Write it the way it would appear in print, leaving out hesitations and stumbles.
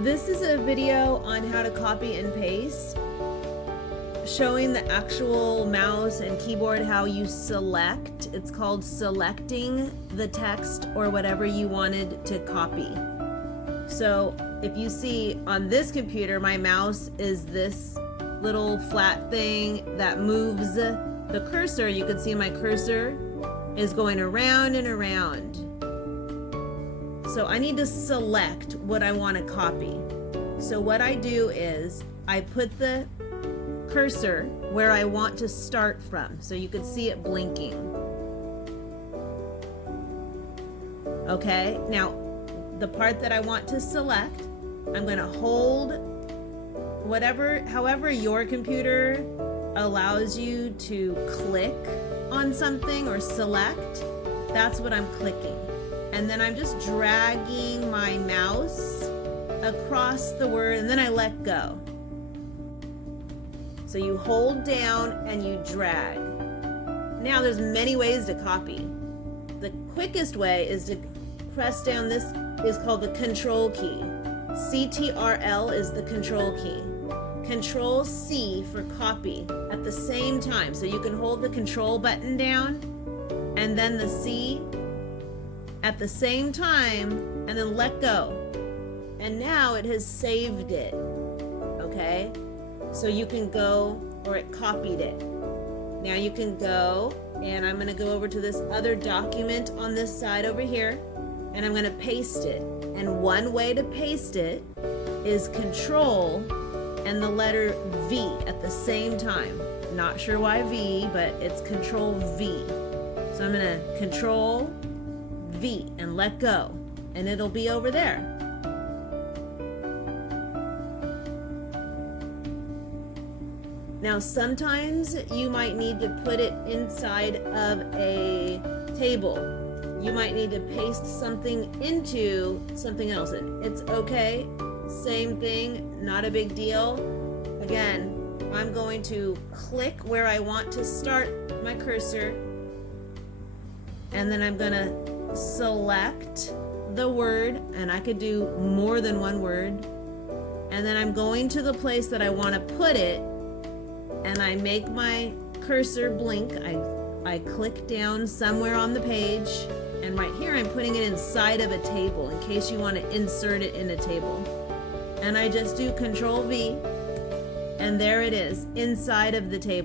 This is a video on how to copy and paste, showing the actual mouse and keyboard how you select. It's called selecting the text or whatever you wanted to copy. So if you see on this computer, my mouse is this little flat thing that moves the cursor. You can see my cursor is going around and around. So I need to select what I want to copy. So what I do is I put the cursor where I want to start from. So you can see it blinking. Okay, now the part that I want to select, I'm going to hold however your computer allows you to click on something or select, that's what I'm clicking. And then I'm just dragging my mouse across the word and then I let go. So you hold down and you drag. Now there's many ways to copy. The quickest way is to press down, this is called the control key. CTRL is the control key. Control C for copy at the same time. So you can hold the control button down and then the C at the same time and then let go. And now it has saved it. Okay? So you can go, or it copied it. Now you can go, and I'm going to go over to this other document on this side over here, and I'm going to paste it. And one way to paste it is Control and the letter V at the same time. Not sure why V, but it's Control V. So I'm going to Control V and let go, and it'll be over there. Now sometimes you might need to put it inside of a table. You might need to paste something into something else. It's okay, same thing, not a big deal. Again, I'm going to click where I want to start my cursor, and then I'm gonna select the word, and I could do more than one word, and then I'm going to the place that I want to put it, and I make my cursor blink. I click down somewhere on the page, and right here I'm putting it inside of a table in case you want to insert it in a table. And I just do Control V, and there it is inside of the table.